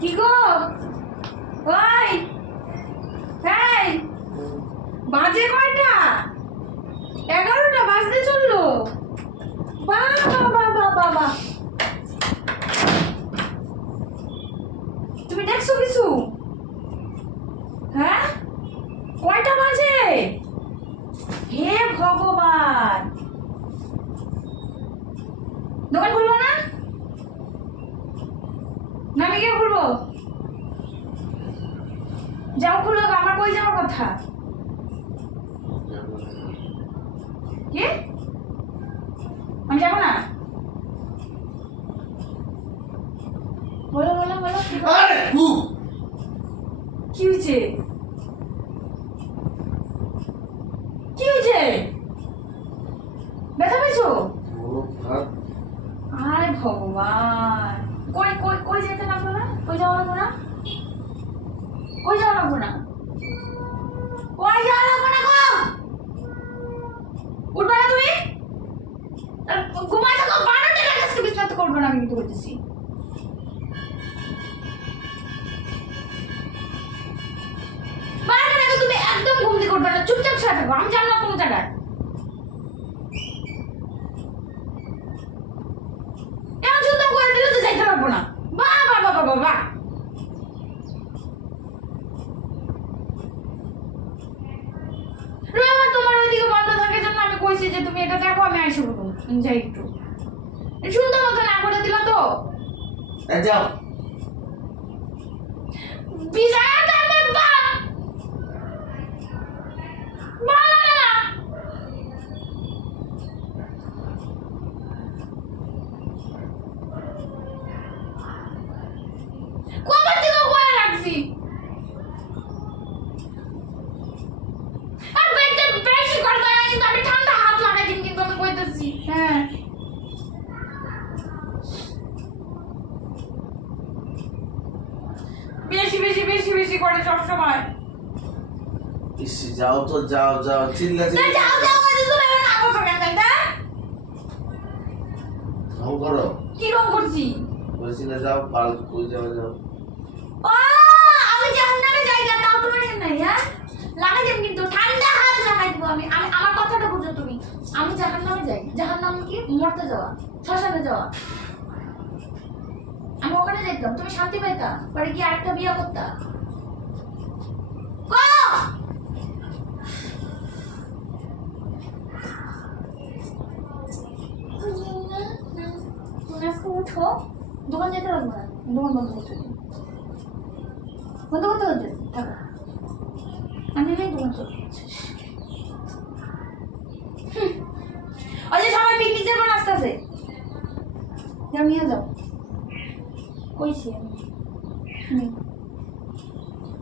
কি গো ওই এই বাজে কয়টা? 11টা বাজতে চললো। বাবা বাবা বাবা, তুমি দেখছো কিছু? হ্যাঁ, কয়টা বাজে? হে ভগবান, দোকান খুলবো না? না আমি গিয়ে খুলবো। যাও খুলো, আমার কই যাওয়ার কথা? কি? আমি যাবো না? বলো বলো বলো, কি হয়েছে? কি হয়েছে? ব্যথা পেয়েছো? আরে ভগবান, কই কই কই যেতে লাগবো না? কই যাওয়া লাগবো না? কই যাওয়া লাগবো না? কই যাওয়া লাগবো না গো? উঠবা না তুমি? ঘুমাই থাকো, 12টা আজকে বিছানাতে করবো না, আমি কিন্তু বলতেছি। তুমি একদম ঘুম থেকে উঠবে না, চুপচাপ শুয়ে থাকো, আমি জানলাম কোনো জায়গায়। এমন যুদ্ধ করে দিলে তো যাইতে পারবো না। বাহ বাহ বাহ বাহ বাহ, তোমার ওইদিকে বন্ধ থাকে জন্য আমি কইছি যে তুমি এটা দেখো, আমি আইসা বলবো যাই একটু সুন্দর মতো না করে দিলা তো। যাও বিজয়া দামে বা বালা না কবে থেকে কয়ে রাখছি। আর বেটে বেশি করবে না কিন্তু আমি ঠান্ডা হাত লাগাই দিন, কিন্তু আমি কইতেছি। হ্যাঁ, বেশি বেশি বেশি বেশি করে সব সময়। ইসি যাও তো, যাও যাও, চিল্লা চিল্লা যাও যাও মানে তুমি এমন না করছো কেন তাই? রং করো। কি রং করছি? বলছি না যাও, পাল কই যাও যাও। ও আমি জাহান্নামে যাই না, তাও তোমার এখানে নাই? হ্যাঁ, লাগাই দেব কিন্তু ঠান্ডা হাত লাগাই দেব আমি। আমার কথাটা বুঝো তুমি। আমি জাহান্নামে যাই। জাহান্নাম কি? মরতে যাওয়া, শ্মশানে যাওয়া। আমি ওখানে যাইতাম, তুমি শান্তি পাইতা, পরে কি আরেকটা বিয়ে করতা? উঠো, দোকান যেতে পারবো না, দোকান বন্ধ করতে বন্ধ করতে হচ্ছে থাকো, আমি নেই দোকান চলে ওই যে সবাই পিকনিক যাবো রাস্তা আছে, যাও নিয়ে যাও। কইছি আমি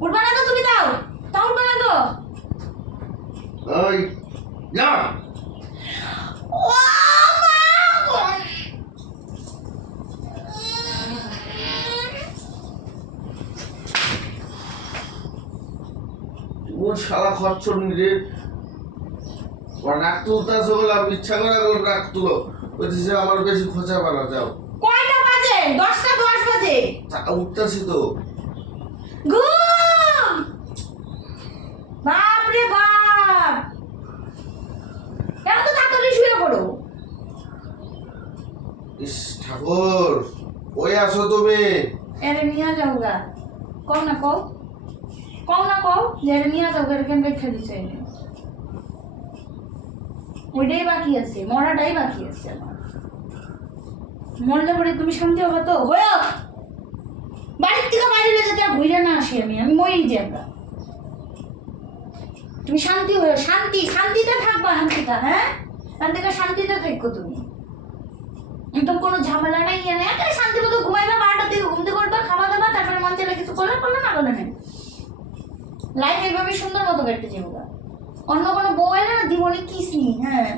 উঠবা না তো তুমি? তাও তাও উঠবা না তো? ওই যা কোন শালা খরচ নিরে রাখ তুলতেছো বলে আমি ইচ্ছা করে রাখ তুলো, বলতেছে আমার বেশি খোঁচা বানা। যাও। কয়টা বাজে? 10টা 10 বাজে। উঠতেছি তো। ঘুম, বাপ রে বাপ, এখন তো তাড়াতাড়ি শুয়ে পড়ো। ইস ঠাকুর, কই আসো তুমি? এরে নিয়ে যাও গা, কও না কও, কও না কও যে এরে নিয়ে যাও গা, কেন বেখা দিছে? ওইটাই বাকি আছে, মরাটাই বাকি আছে আমার। মরলে পরে তুমি শান্তি হবে তো? হয়ে বাড়ির থেকে বাইরে যাতে ঘুরে না আসি আমি মরি যে আমরা। তুমি শান্তি হয়ে শান্তি শান্তিতে থাকবা, শান্তিটা। হ্যাঁ, শান্তিটা শান্তিতে থাকো তুমি, একদম কোনো ঝামেলা নাই। একা শান্তি মতো ঘুমাইবা, 12টার দিকে ঘুমতে করবা, খাওয়া দাওয়া, তারপরে মন চাইলে কিছু করলে করলে, না করলে নেই। লাইফ এইভাবে সুন্দর মতো কেটে যাবো। অন্য কোনো বউ এলে না দিবনি কিস নি। হ্যাঁ।